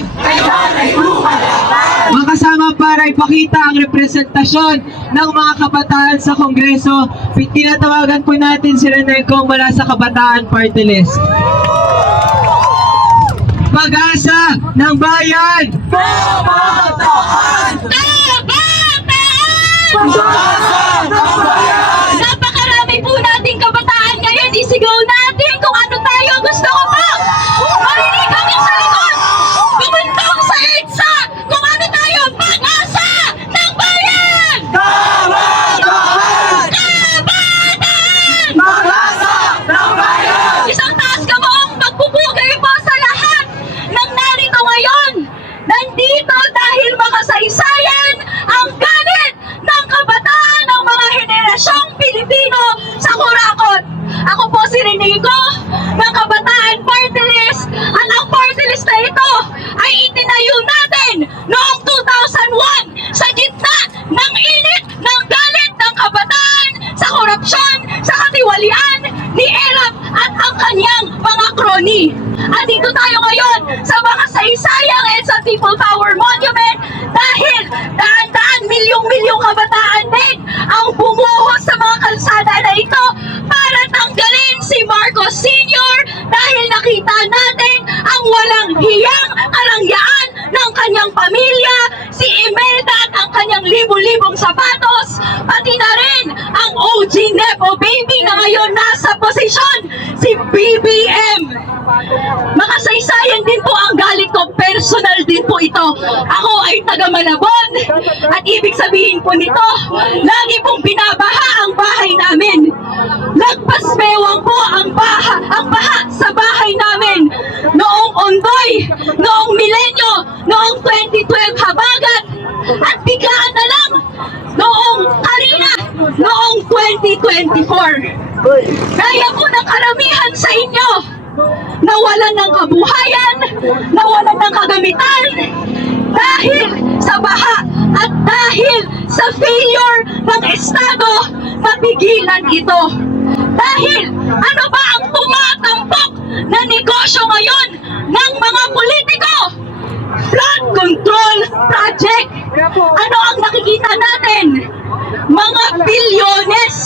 kabataan! Makasama para ipakita ang representasyon ng mga kabataan sa Kongreso. Tinatawagan po natin si Rene Kong mula sa Kabataan Party List. Pag-asa ng bayan! Kabataan! Napakarami po nating kabataan ngayon. Isigaw natin kung ano tayo. Gusto ko po marinig kami sa likod. Bumundong sa EDSA kung ano tayo. Pag-asa ng bayan! Kabataan! Kabataan! Pag-asa ng bayan! Isang taas kamong pagpupugay po sa lahat ng narito ngayon. Nandito dahil makasaysayan ang galit ng kabataan ng mga henerasyong Pilipino sa Coracoc. Ako po si Renico ng Kabataan Party List at ang party list na ito ay itinayo natin noong 2001 sa gitna ng init ng galit ng kabataan sa korupsyon, sa katiwalian ni ERAP at ang kanyang mga kroni. At dito tayo ngayon sa mga saysayang EDSA People Power Monument dahil daan-daan, milyong-milyong kabataan din ang bumuhos sa mga kalsada na ito para tanggalin si Marcos Sr. dahil nakita natin ang walang hiyang karangyaan ng kanyang pamilya, si Imelda at ang kanyang libu-libong sapatos, pati na rin ang OG Nepo Baby na ngayon nasa posisyon, si BBM. Makasaysayan din po ang galit ko, personal din po ito. Ako ay taga Malabon at ibig sabihin po nito, lagi pong binabaha ang bahay namin. Lagpas bewang po ang baha sa bahay namin. Noong Ondoy, noong Milenyo, noong 2012 Habagat, at biglaan na lang noong Karina, noong 2024. Kaya po ng karamihan sa inyo, nawalan ng kabuhayan, nawalan ng kagamitan, dahil sa baha at dahil sa failure ng Estado na pigilan ito. Dahil ano ba ang tumatampok na negosyo ngayon ng mga politiko? Flood control project. Ano ang nakikita natin? Mga bilyones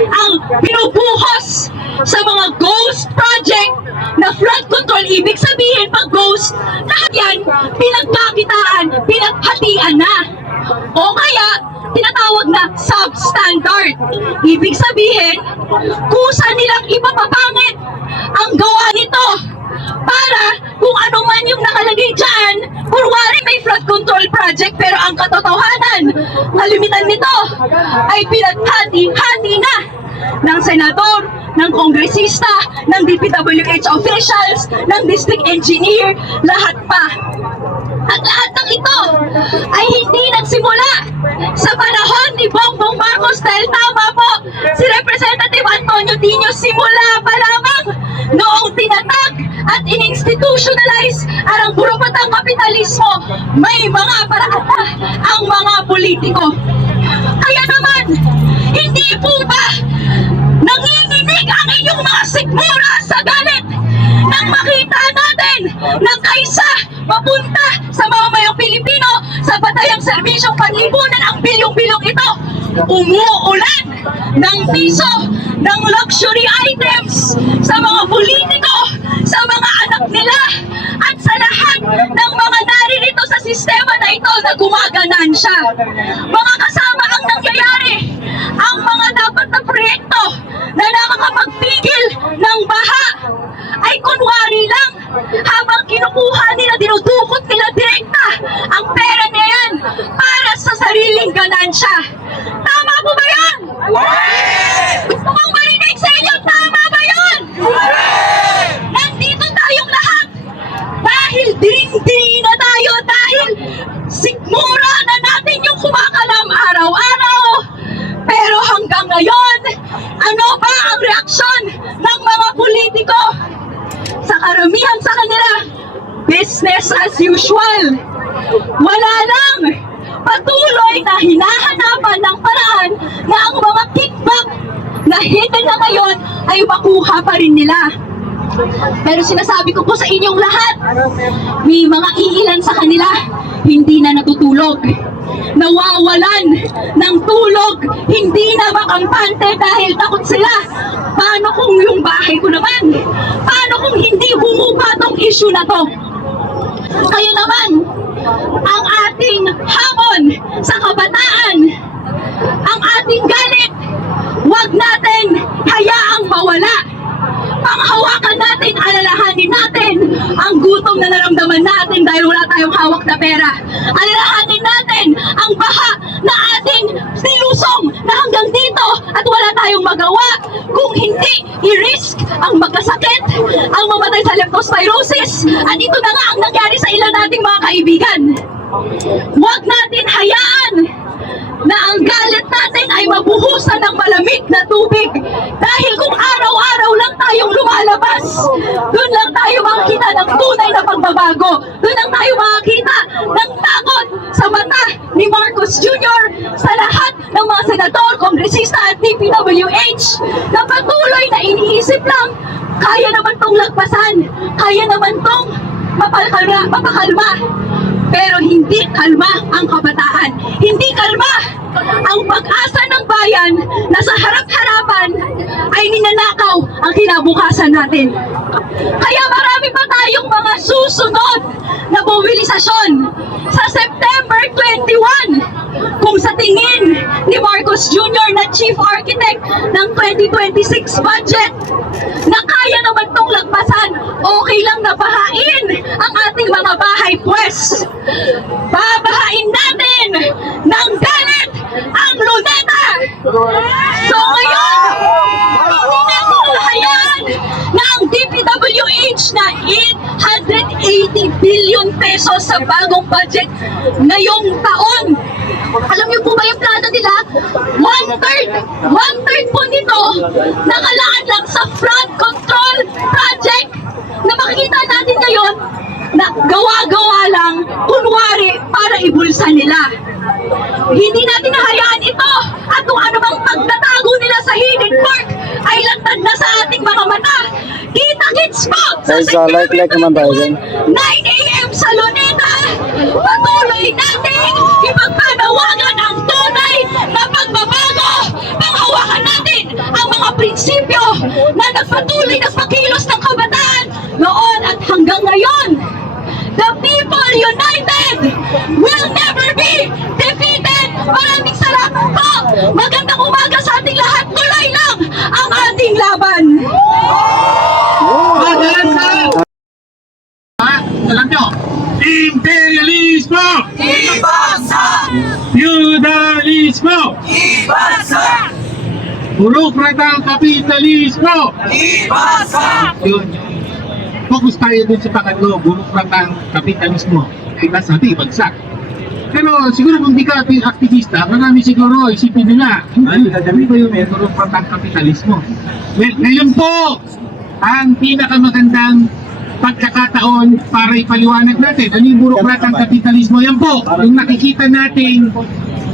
ang binubuhos sa mga ghost project na flood control. Ibig sabihin, pag ghost, lahat yan pinagkakitaan, pinaghatian na. O kaya, tinatawag na substandard. Ibig sabihin, kusa nilang ipapapangit ang gawa nito para kung ano man yung nakalagay dyan, kurwari may flood control project, pero ang katotohanan, kalimitan nito ay pinaghati-hati na ng senador, ng kongresista, ng DPWH officials, ng district engineer, lahat pa. At lahat ng ito ay hindi nagsimula sa panahon ni Bongbong Marcos dahil tama po si Representative Antonio Tino, simula pa lamang noong tinatag at in-institutionalize ang burokratang kapitalismo, may mga paraan na ang mga politiko. Kaya naman, hindi po ba nanginginig ang inyong mga sikmura sa galit nang makita natin na kaysa mapunta sa mamamayang Pilipino sa batayang serbisyong panlipunan ang bilyong-bilyong ito, umuulan ng piso, ng luxury items sa mga politiko, sa mga anak nila, at sa lahat ng mga naririto sa sistema na ito na gumaganansya. Mga kasama ang nangyayari, ang mga dapat na proyekto na nakakapagpigil ng baha ay kunwari lang, habang kinukuha nila, dinudukot nila direkta ang pera na yan para sa sariling ganansya. Tama po ba yan? Gusto kong marinig sa inyo, tama ba yun? Nandito tayong lahat dahil ding-ding na tayo, dahil sikmura na natin yung kumakalam araw-araw. Pero hanggang ngayon, ano ba ang reaksyon ng mga politiko? Sa karamihan sa kanila, business as usual. Wala lang, patuloy na hinahanapan ng paraan na ang mga kickback na hidden na ngayon ay makuha pa rin nila. Pero sinasabi ko po sa inyong lahat, may mga iilan sa kanila hindi na natutulog, nawawalan ng tulog, hindi na makampante dahil takot sila. Paano kung yung bahay ko naman? Paano kung hindi humupa tong issue na to? Kayo naman, ang ating hamon sa kabataan, ang ating galit, huwag natin hayaang mawala. Panghawakan natin, alalahanin natin ang gutom na naramdaman natin dahil wala tayong hawak na pera. Alalahanin natin ang baha na ating silusong na hanggang dito at wala tayong magawa kung hindi i-risk ang magkasakit, ang mamatay sa leptospirosis. At ito na nga ang nangyari sa ilan nating mga kaibigan. Huwag natin hayaan na ang galit natin ay mabuhusan ng malamig na tubig. Dahil kung araw-araw lang tayong lumalabas, doon lang tayo makakita ng tunay na pagbabago. Doon lang tayo makakita ng takot sa mata ni Marcos Jr. sa lahat ng mga senador, kongresista at DPWH na patuloy na iniisip lang, kaya naman tong lagpasan, kaya naman tong mapakalma. Pero hindi kalma ang kabataan. Hindi kalma ang pag-asa ng bayan na sa harap-harapan ay ninanakaw ang kinabukasan natin. Kaya marami pa tayong mga susunod na mobilisasyon sa September 21. Kung sa tingin ni Marcos Jr. na Chief Architect ng 2026 budget na kaya naman tong lagpasan, okay lang na bahain ang ating mga bahay, pues babahain natin ng galit ang Luneta. So ngayon, hindi natin hayaan na ang DPWH na 880 billion pesos sa bagong budget ngayong taon. Alam niyo po ba yung plano nila? One-third po nito nakalaan lang sa flood control project na makikita natin ngayon na gawa-gawa lang, kunwari, para ibulsa nila. Hindi natin nahayaan ito at kung ano bang pagtatago nila sa hidden pork ay lantad na sa ating mga mata. Kita-kits po sa Guys, like naman tayo dyan. 9 a.m. sa Luneta. Patuloy natin ipagpanawagan ang tunay na pagbabago. Panghawakan natin ang mga prinsipyo na nagpatuloy na pakilos ng kabataan noon at hanggang ngayon. The people united will never be defeated. Maraming salamat po. Magandang umaga sa ating lahat. Tuloy lang ang ating laban. Alam nyo, imperialismo! Ibasa! Feudalismo! Ibasa! Burokratang kapitalismo! Ibasa! Yun. Focus tayo dun sa pangatlo, burokratang kapitalismo. Ay nasabi, bagsak. Pero siguro kung di ka aktivista, marami siguro isipin nila, ano ba yung burokratang kapitalismo? Well, ngayon po, ang pinakamagandang pagkakataon para ipaliwanag natin ano yung burokratang kapitalismo. Yan po, yung nakikita nating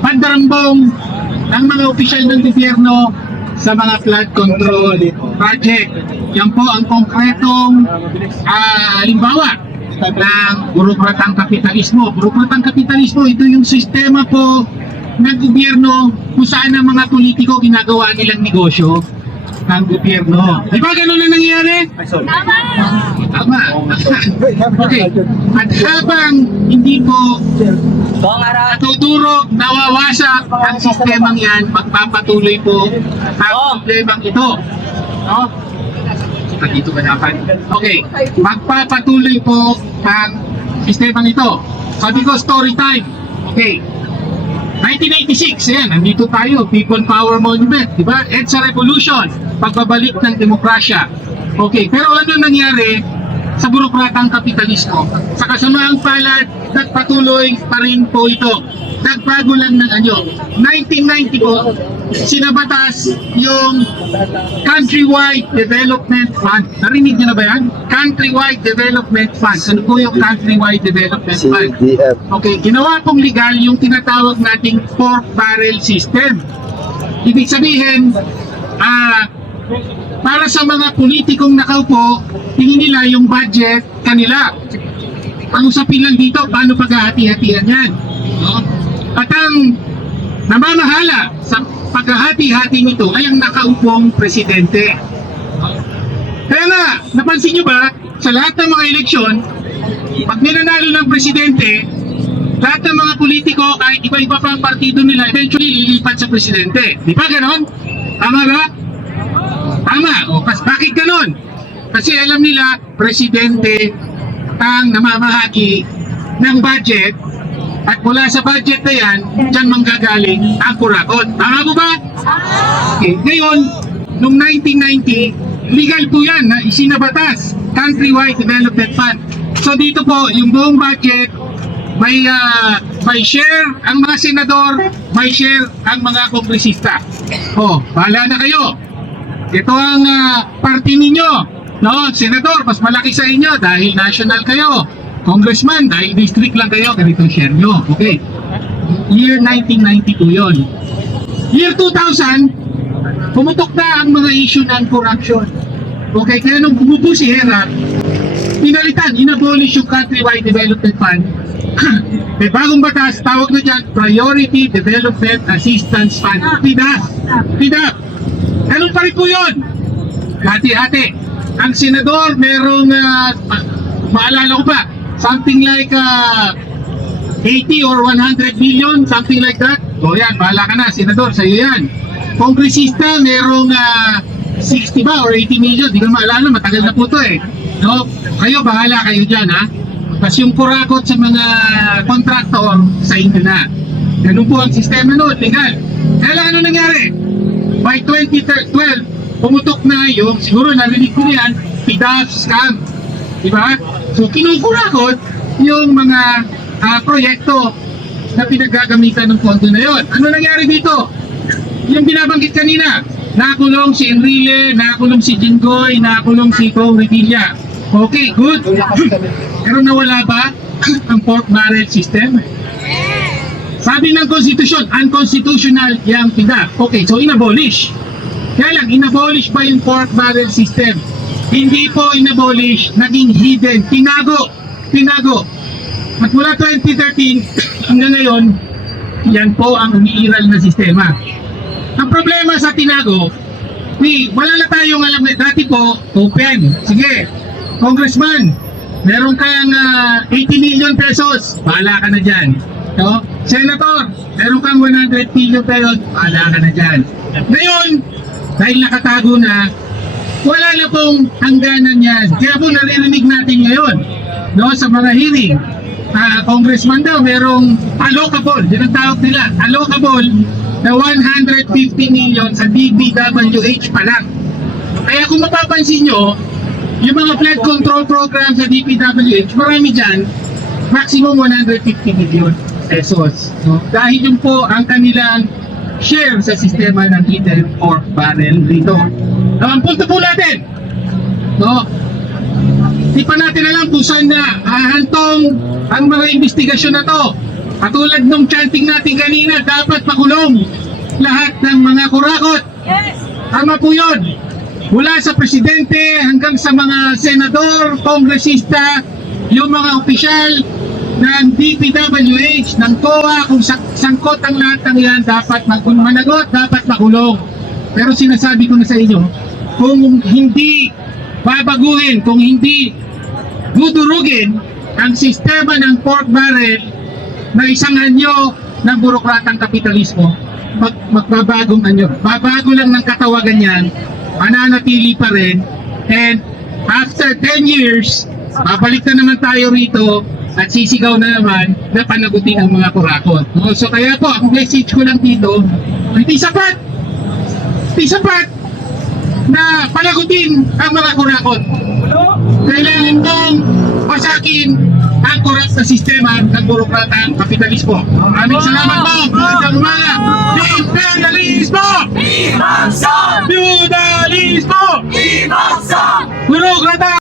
pandarambong ng mga opisyal ng gobyerno sa mga flood control project. Yan po ang konkretong halimbawa ng burokratang kapitalismo. Burokratang kapitalismo, ito yung sistema po ng gobyerno kung saan ang mga politiko ginagawa nilang negosyo ng gobyerno. Di ba ganun na nangyayari? Tama. Okay. At habang hindi po natudurog, nawawasak ang sistemang yan, magpapatuloy po ang sistemang ito. No? Dito ba dapat? Okay. Magpapatuloy po ang sistemang ito. Sabi ko, story time. Okay. 1986, ayan, nandito tayo, People Power Monument, di ba? EDSA Revolution, pagbabalik ng demokrasya. Okay, pero ano nangyari sa burokratang kapitalismo? Sa kasamaang palad, nagpatuloy pa rin po ito. Nagbago lang ng 1990 po, sinabatas yung Countrywide Development Fund. Narinig niyo na ba yan? Countrywide Development Fund. Ano po yung Countrywide Development Fund? CDF. Okay, ginawa pong legal yung tinatawag nating pork barrel system. Ibig sabihin, para sa mga politikong nakaupo, tingin nila yung budget kanila. Ang usapin lang dito, paano paghahati-hatian yan. No? At ang namamahala sa paghahati-hati nito ay ang nakaupong presidente. Kaya nga, napansin nyo ba, sa lahat ng mga eleksyon, pag ninanalo ng presidente, lahat ng mga politiko, kahit iba-iba pa ang partido nila, eventually lilipat sa presidente. Di ba ganon? Tama ba? Tama. O, bakit ganon? Kasi alam nila, presidente ang namamahagi ng budget at mula sa budget na yan, dyan manggagaling ang kurakot. Tama po ba? Okay. Ngayon, noong 1990, legal po yan na isinabatas, Countrywide Development Fund. So dito po, yung buong budget, may share ang mga senador, may share ang mga kongresista. O, bahala na kayo. Ito ang party ninyo. No, senador, mas malaki sa inyo dahil national kayo. Congressman, dahil district lang kayo, ganito share nyo. Okay. Year 1992 yon. Year 2000, pumutok na ang mga issue ng corruption. Okay, kaya nung bumubo si Hera, pinalitan, inabolish yung Countrywide Development Fund. May bagong batas, tawag na dyan, Priority Development Assistance Fund. PDAF. PDAF. Ganun pa rin po yun. Hati-hati. Ang senador, merong, maalala ko pa, something like 80 or 100 million, something like that. O yan, bahala ka na, senador, sa'yo yan. Kongresista, merong 60 ba or 80 million, di ko maalala, matagal na po to eh. No? Kayo, bahala kayo dyan, ha? Tapos yung kurakot sa mga kontraktor, sa inyo na. Ganun po ang sistema noon, legal. Kaya lang ano nangyari? By 2012, pumutok na yung, siguro narinig ko yan, PDAF scam. Diba? So, kinukurakot yung mga proyekto na pinaggagamitan ng pondo na yon. Ano nangyari dito? Yung binabanggit kanina, nakulong si Enrile, nakulong si Jinggoy, nakulong si Kong Revilla. Okay, good. Pero nawala ba ang pork barrel system? Sabi ng konstitusyon, unconstitutional yung PDAF. Okay, so inabolish. Kaya lang, inabolish ba yung pork barrel system? Hindi po inabolish, naging hidden, tinago. At mula 2013 hanggang ngayon, yan po ang umiiral na sistema. Ang problema sa tinago, wala na tayong alam na dati po, open. Sige, Congressman, meron kang 80 million pesos, bahala ka na dyan. No? Senator, meron kang 100 million pesos, bahala ka na dyan. Ngayon, dahil nakatago na, wala na pong hangganan yan. Kaya po naririnig natin ngayon, no, sa mga hearing, congressman daw, merong allocable, yun ang tawag nila, allocable na 150 million sa DPWH pa lang. Kaya kung mapapansin nyo, yung mga flood control program sa DPWH, marami dyan, maximum 150 million pesos. No? Dahil yun po ang kanilang share sa sistema ng hidden pork barrel dito. Ang punto po natin, no? Di pa natin alam kung saan na hahantong ang mga investigasyon na to. Katulad nung chanting natin kanina, dapat makulong lahat ng mga kurakot. Tama po yun. Mula sa presidente hanggang sa mga senador, kongresista, yung mga opisyal ng DPWH, ng COA, kung sangkot ang lahat ng yan, dapat managot, dapat makulong. Pero sinasabi ko na sa inyo, kung hindi babaguhin, kung hindi dudurugin ang sistema ng pork barrel na isang anyo ng burokratang kapitalismo, magbabagong anyo. Babago lang ng katawagan yan, mananatili pa rin, and after 10 years, babalik na naman tayo rito at sisigaw na naman na panagutin ang mga kurakot. So kaya po, ang message ko lang dito, hindi sapat na panagutin ang mga kurakot. Kailangan mong pasakin ang korap na sistema ng burokratang kapitalismo. Maraming salamat po. Magandang umaga. Feudalismo! Ibagsak! Feudalismo! Ibagsak! Burokrata